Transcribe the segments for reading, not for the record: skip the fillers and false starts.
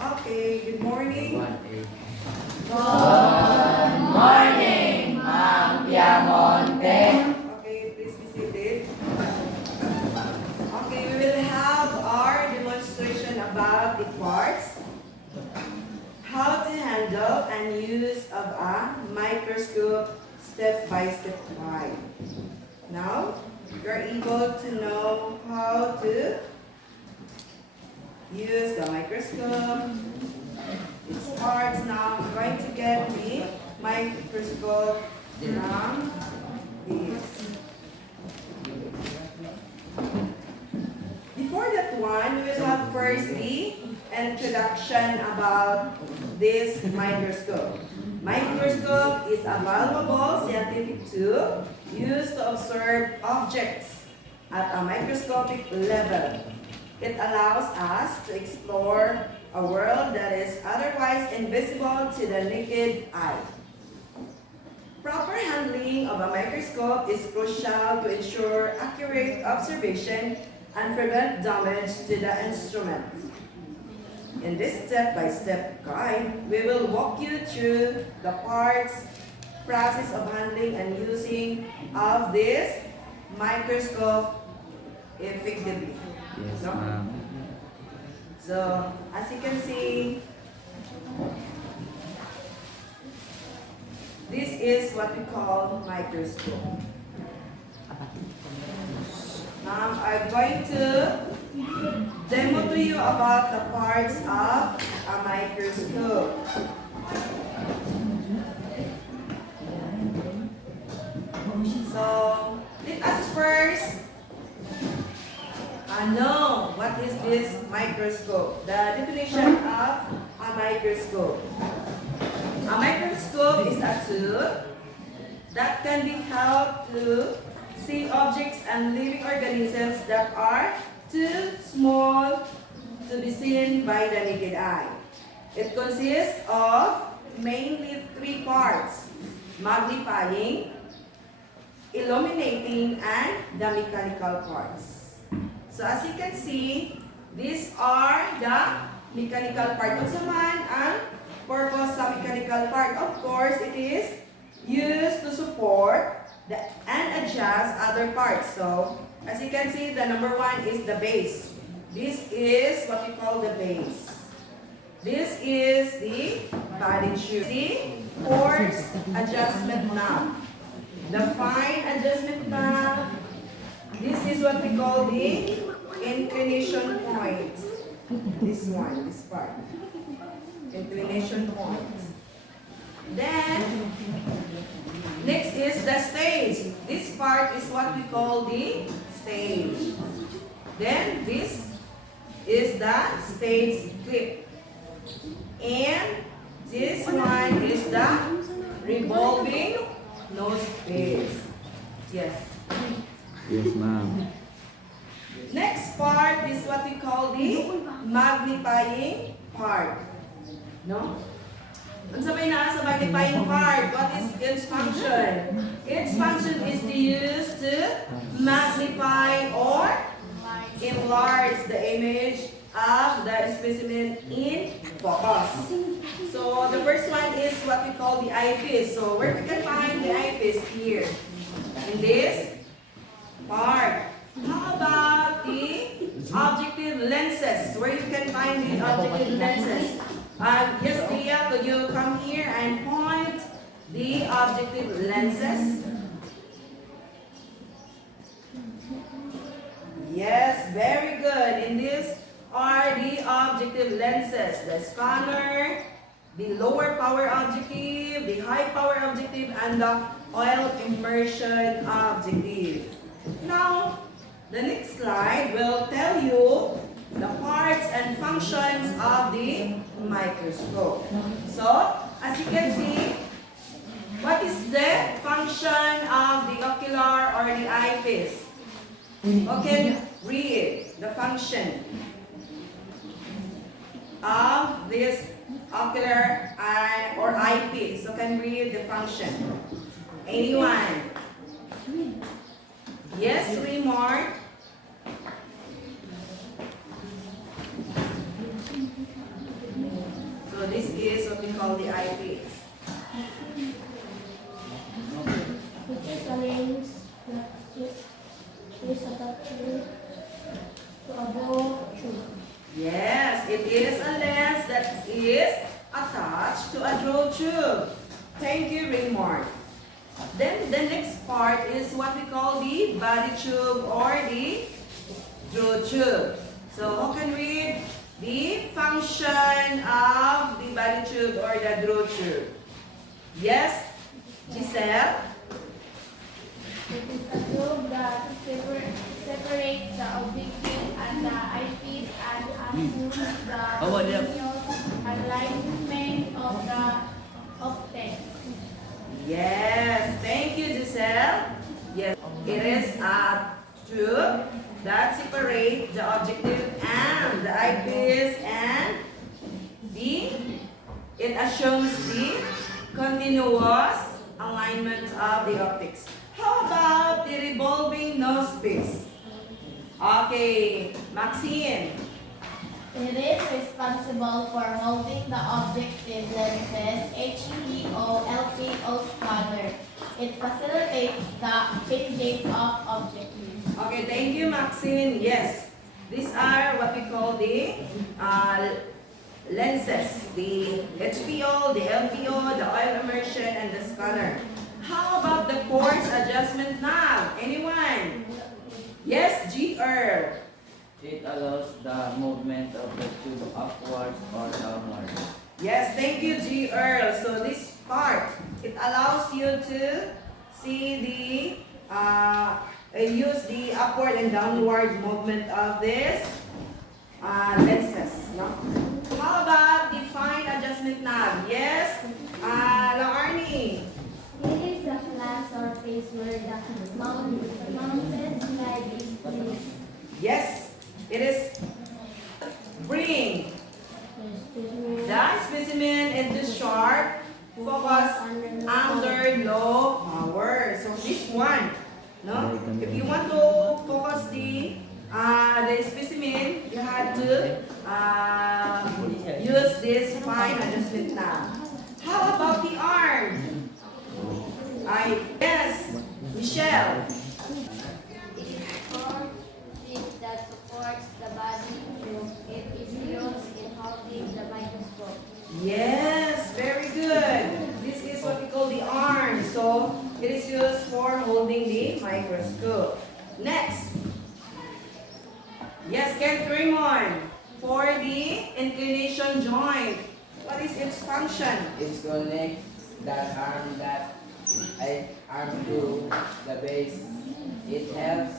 Okay, good morning. Good morning, Ma'am Piamonte. Okay, please be seated. Okay, we will have our demonstration about the parts, how to handle and use of a microscope step-by-step guide. Now, you're able to know how to use the microscope, its parts. Now, I'm going to get the microscope from this. Before that one, we will have first the introduction about this microscope. Microscope is a valuable scientific tool used to observe objects at a microscopic level. It allows us to explore a world that is otherwise invisible to the naked eye. Proper handling of a microscope is crucial to ensure accurate observation and prevent damage to the instrument. In this step-by-step guide, we will walk you through the parts, process of handling and using of this microscope effectively. Yes, No? ma'am. So, as you can see, this is what we call microscope. Now, I'm going to demo to you about the parts of a microscope. So, let us first know what is this microscope. The definition of a microscope. A microscope is a tool that can be helped to see objects and living organisms that are too small to be seen by the naked eye. It consists of mainly three parts: magnifying, illuminating, and the mechanical parts. So as you can see, these are the mechanical part of the man and purpose sa mechanical part. Of course, it is used to support and adjust other parts. So, as you can see, the number one is the base. This is what we call the base. This is the body tube. The force adjustment knob. The fine adjustment knob. This is what we call the inclination point. This one, this part. Inclination point. Then, next is the stage. This part is what we call the stage. Then, this is the stage clip. And this one is the revolving nose piece. Yes. Yes, ma'am. Next part is what we call the magnifying part. No? Ang sabay na sa magnifying part, what is its function? Its function is to use to magnify or enlarge the image of the specimen in focus. So the first one is what we call the eyepiece. So where we can find the eyepiece? Here. In this part. How about the objective lenses? Where you can find the objective lenses? Yes, Leah, could you come here and point the objective lenses? Yes, very good. In this are the objective lenses. The scanner, the lower power objective, the high power objective, and the oil immersion objective. Now, the next slide will tell you the parts and functions of the microscope. So, as you can see, what is the function of the ocular or the eyepiece? Who can read the function of this ocular eye or eyepiece? Who can read the function? Anyone? Yes, Remark? call the eyepiece? Which is a lens that is attached to a ball tube. Yes, it is a lens that is attached to a draw tube. Thank you, Raymond. Then the next part is what we call the body tube or the draw tube. So who can read the function of the body tube or the draw tube? Yes, Giselle? It is a tube that separates the objective and the eyepiece and assumes the continuous alignment of the optic. Yes, thank you, Giselle. Yes, it is a tube that separates the objective and the eyepiece and it assumes the continuous alignment of the optics. How about the revolving nose piece? Okay, Maxine. It is responsible for holding the objective lenses, HPO, LPO scanner. It facilitates the changing of objectives. Okay, thank you, Maxine. Yes, these are what we call the lenses, the HPO, the LPO, the oil immersion, and the scanner. How about the force adjustment knob? Anyone? Yes, G. Earl. It allows the movement of the tube upwards or downwards. Yes, thank you, G. Earl. So this part, it allows you to see use the upward and downward movement of this lenses. No? How about the fine adjustment knob? Yes, Laarni. It is a flat surface where the mounted slide is placed. Yes, it is. Bring the specimen into sharp focus under low power. So this one, no? If you want to focus the specimen, you have to use this fine adjustment knob. How about the arm? Yes, Michelle. It is a form that supports the body. It is used in holding the microscope. Yes, very good. This is what we call the arm. So it is used for holding the microscope. Next. Yes, Kent Raymond. For the inclination joint. What is its function? It connects that arm to the base. It helps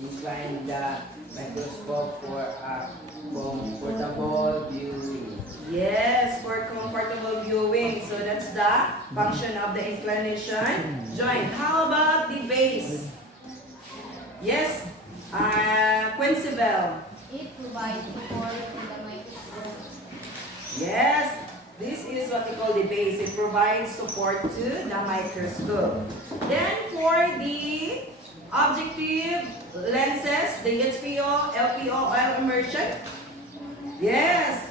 incline the microscope for a comfortable viewing. Yes, for comfortable viewing. So that's the function of the inclination joint. How about the base? Yes, Quincybell. It provides support to the microscope. Yes, this is what we call the base. It provides support to the microscope. Then for the objective lenses, the HPO, LPO, oil immersion. Yes.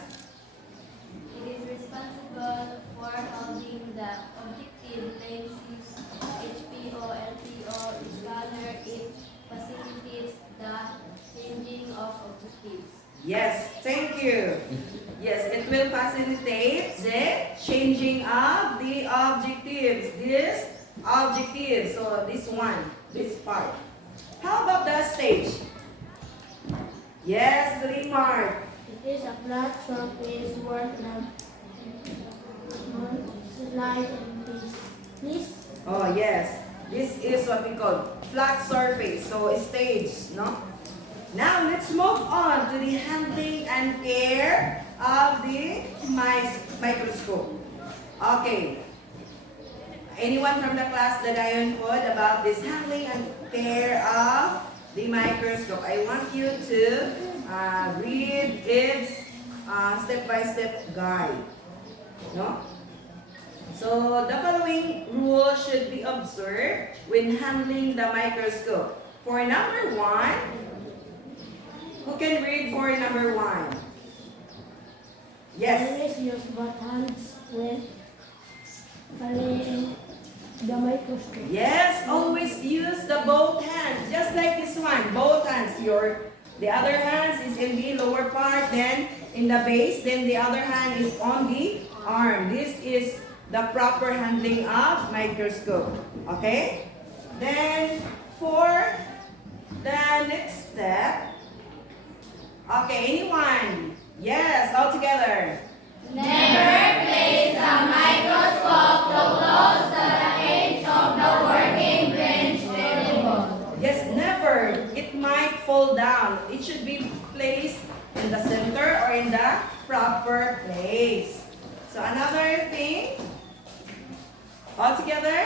It is responsible for holding the objective lenses, HPO, LPO, scanner. It facilitates the changing of objectives. Yes, thank you. Yes, it will facilitate the changing of the objectives. This objective, so this one, this part. How about the stage? Yes, remark. It is a flat surface where the slide and this. Oh, yes. This is what we call flat surface, so stage, no? Now, let's move on to the handling and care of the microscope. Okay. Anyone from the class that I input about this handling and care of the microscope? I want you to read its step-by-step guide. No? So, the following rules should be observed when handling the microscope. For number 1, who can read for number 1? Yes. Always use both hands when carrying the microscope. Yes, always use the both hands, just like this one, both hands. The other hand is in the lower part, then in the base, then the other hand is on the arm. This is the proper handling of microscope. Okay? Then for the next step, okay, anyone? Yes, all together. Never place the microscope too close to the edge of the working bench table. Yes, never. It might fall down. It should be placed in the center or in the proper place. So another thing, all together.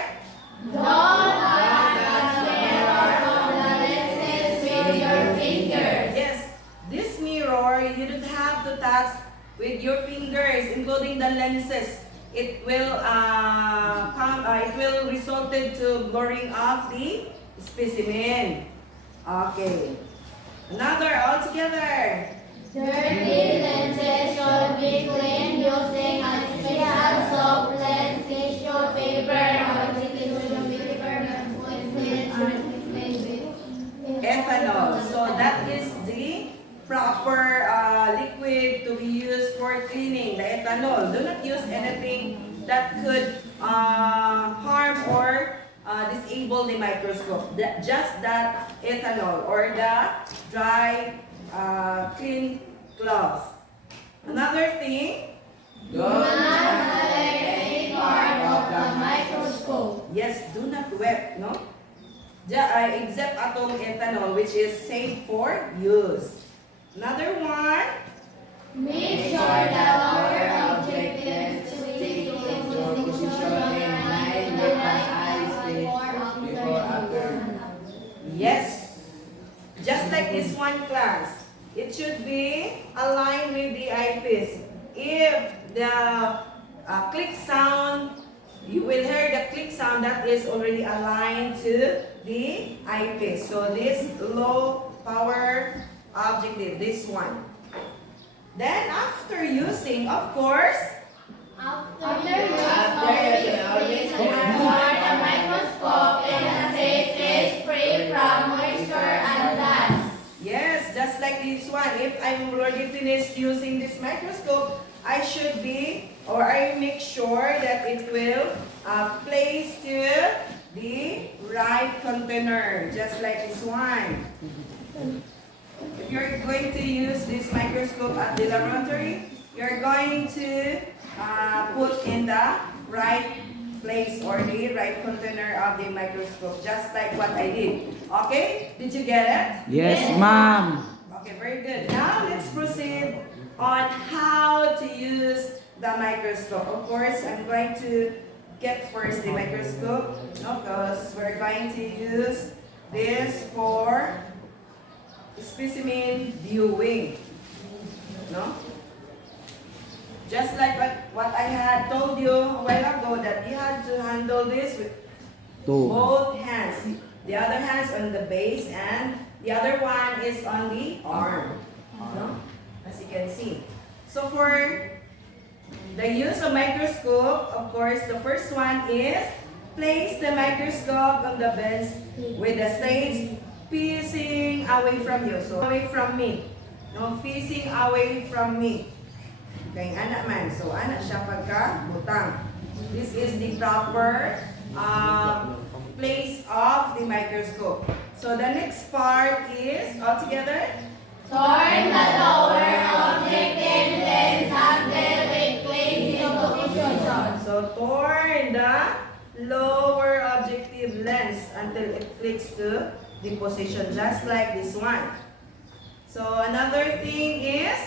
Don't touch the mirror of the lenses with your fingers. Yes, this mirror you don't have to touch with your fingers, including the lenses. It will it will result to blurring of the specimen. Okay. Another all together. Dirty lenses should be cleaned using a special soap, lens, tissue paper, or tissue paper with Ethanol. So that is the proper liquid to be used for cleaning, the ethanol. Do not use anything that could harm or disable the microscope. Just that ethanol or the dry clean cloth. Another thing, Don't touch any part of the microscope. yes, do not wet, no? Except atong ethanol, which is safe for use. Another one, Make sure the lower object is Take your position in line with the eyes before after. yes, just like this one class, it should be aligned with the eyepiece. If the click sound, you will hear the click sound that is already aligned to the eyepiece. So this low power objective, this one. Then after using, of course, After use, always ensure the microscope in a safe place free from moisture and dust. yes, just like this one, if I'm already finished using this microscope, I should be, or I make sure that it will place to the right container, just like this one. If you're going to use this microscope at the laboratory, you're going to put in the right place or the right container of the microscope, just like what I did. Okay? Did you get it? Yes, ma'am. Okay, very good. Now let's proceed on how to use the microscope. Of course, I'm going to get first the microscope, because we're going to use this for specimen viewing. No? Just like what I had told you a while ago, that you had to handle this with both hands. The other hand's on the base and the other one is on the arm. No? As you can see. So for the use of microscope, of course, the first one is place the microscope on the bench with the stage facing away from you. So away from me. No, facing away from me. Okay, anak man. So anak siya pagka butang. This is the proper place of the microscope. So the next part is, all together, Turn the lower objective lens until it plays into position. so turn the lower objective lens until it clicks to the position, just like this one. So another thing is,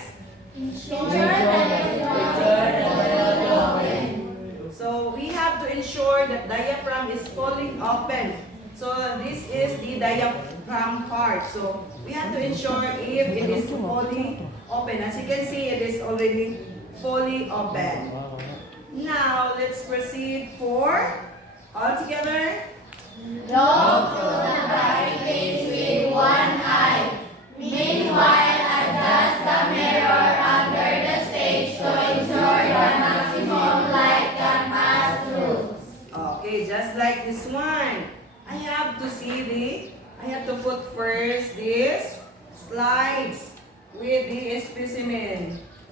Ensure that the door is open. so we have to ensure that diaphragm is fully open. So this is the diaphragm part. So we have to ensure if it is fully open. As you can see, it is already fully open. Now let's proceed for, all together. Look through the eyepiece with one eye. Meanwhile, adjust the mirror under the stage to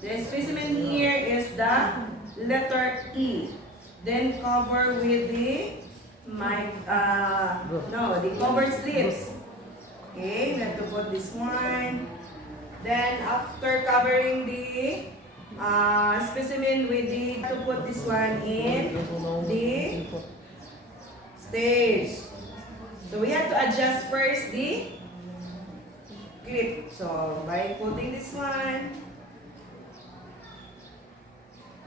The specimen here is the letter E. Then cover with the the covered slips. Okay, we have to put this one. Then after covering the specimen with the, to put this one in the stage. So we have to adjust first the clip. So by putting this one,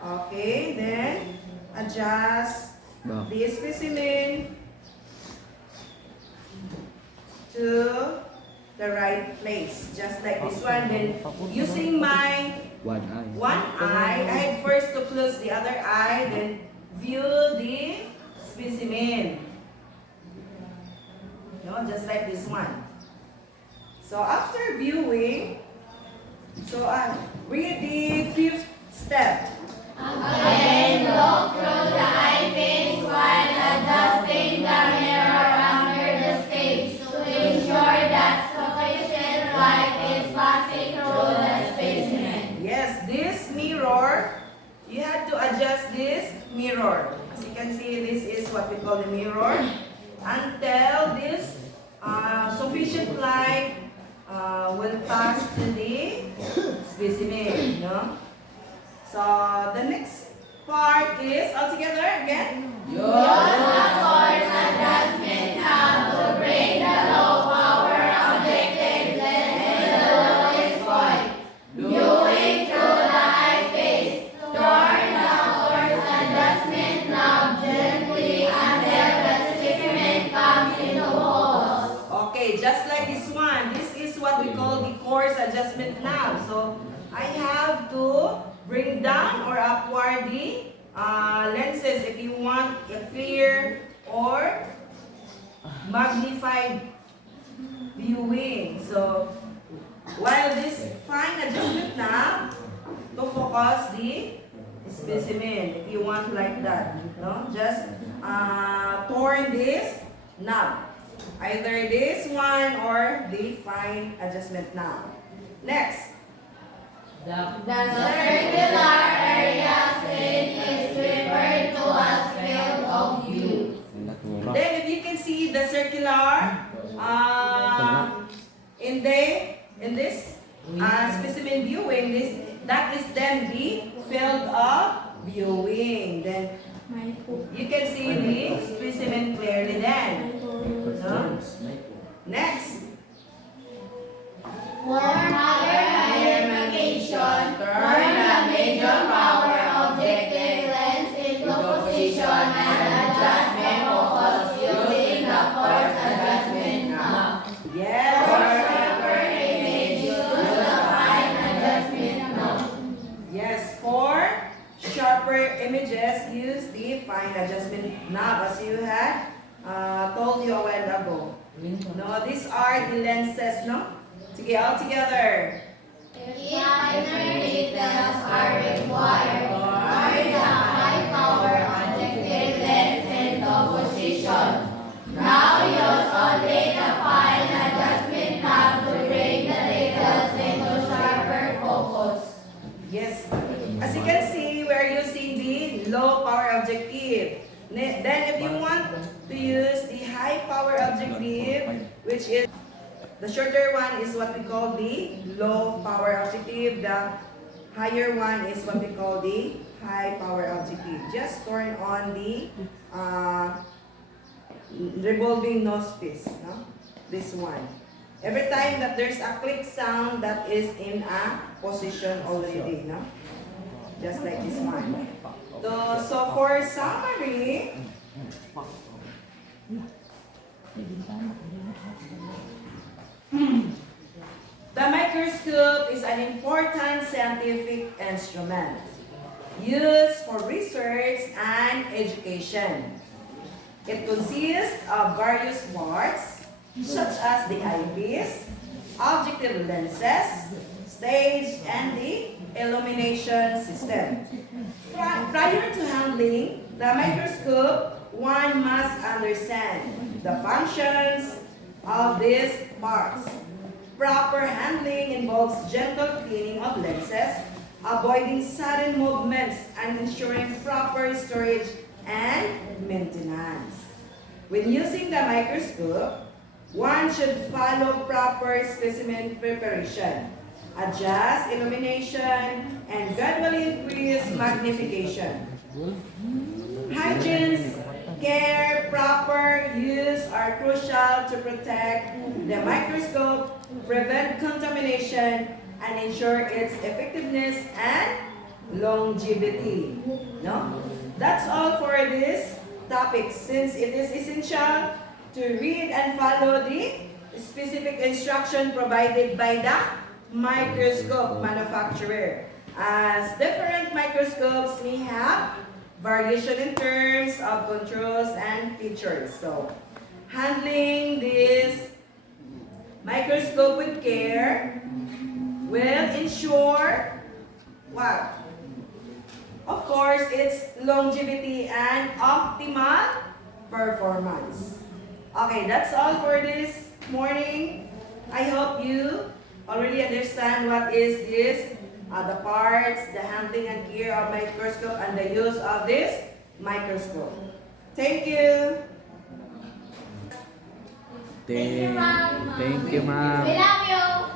okay, then adjust the specimen to the right place, just like this one. Then using my one eye, I had first to close the other eye, then view the specimen. Just like this one. So after viewing, so read the fifth step. Again, look through the eyepiece while adjusting the mirror under the stage to ensure that sufficient light is passing through the specimen. Yes, this mirror, you have to adjust this mirror. As you can see, this is what we call the mirror. Until this sufficient light will pass to the specimen. So the next part is all together again. Use the coarse adjustment knob to bring the low power objective lens to the lowest point. Viewing through the eyepiece, turn the coarse adjustment knob gently until the specimen comes into focus. Okay, just like this one, this is what we call the coarse adjustment knob. So I have to bring down or upward the lenses if you want a clear or magnified viewing. So while this fine adjustment knob to focus the specimen, if you want like that, just turn this knob, either this one or the fine adjustment knob. Next. The circular area seen is referred to as field of view. Then if you can see the circular in this specimen viewing, that is then the field of viewing. Then you can see the specimen clearly then. Next. For higher identification, turn the major power objective lens into position and adjust the focus using the coarse adjustment knob. Yes. For sharper image, use the fine adjustment knob. Yes, for sharper images, use the fine adjustment knob as you had told you a while ago. These are the lenses, Sige, all together. If finer details are required, turn the high power objective lens into position. Now use only the fine adjustment knob to bring the details into sharper focus. Yes. As you can see, we are using the low power objective. Then if you want to use the high power objective, which is the shorter one, is what we call the low power objective. The higher one is what we call the high power objective. Just turn on the revolving nose piece, this one. Every time that there's a click sound, that is in a position already, just like this one. So for summary, the microscope is an important scientific instrument used for research and education. It consists of various parts such as the eyepiece, objective lenses, stage, and the illumination system. Prior to handling the microscope, one must understand the functions of these parts. Proper handling involves gentle cleaning of lenses, avoiding sudden movements, and ensuring proper storage and maintenance. When using the microscope, one should follow proper specimen preparation, adjust illumination, and gradually increase magnification. Hygiene, care, proper use are crucial to protect the microscope, prevent contamination, and ensure its effectiveness and longevity. No? That's all for this topic, since it is essential to read and follow the specific instruction provided by the microscope manufacturer. As different microscopes may have variation in terms of controls and features. So, handling this microscope with care will ensure what? Of course, its longevity and optimal performance. Okay, that's all for this morning. I hope you already understand what is this, the parts, the handling and care of microscope, and the use of this microscope. Thank you. Thank you, ma'am. Thank you, ma'am. We love you.